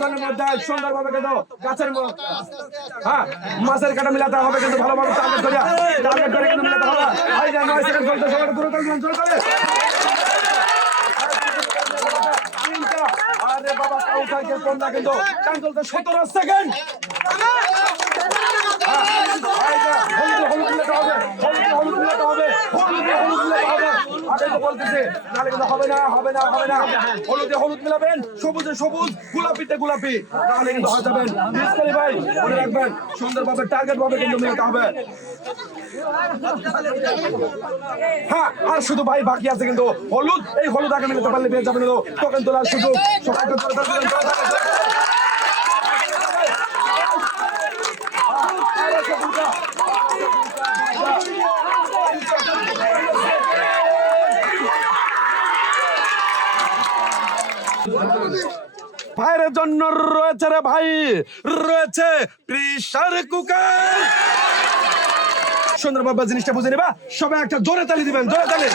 জনের মধ্যে সুন্দরভাবে কিন্তু গাছের হ্যাঁ মাছের কাটা মিলাতে হবে কিন্তু ভালোভাবে টার্গেট করে কিন্তু মিলাতে হবে। 9 সেকেন্ড চলতে সবাই দ্রুত চলে আরে বাবা কাউসাইকেল কন্যা কিন্তু টাইম চলতে 17 সেকেন্ড। হলুদ মিলাবেন, সবুজে সবুজ, গোলাপিতে গোলাপি, তাহলে কিন্তু হয়ে যাবেন। ভাই মনে রাখবেন সুন্দরভাবে টার্গেট ভাবে কিন্তু মিলাতে হবে। হ্যাঁ আর শুধু ভাই বাকি আছে কিন্তু হলুদ, এই হলুদ আগে মিলাতে পারলে পেয়ে যাবেন টোকেন তোলার সুযোগ। ভাইয়ের জন্য রয়েছে রে ভাই, রয়েছে প্রেসার কুকার। সুন্দরভাবে জিনিসটা বুঝে নেবা, সবাই একটা জোরে তালি দিবেন, জোরে তালি।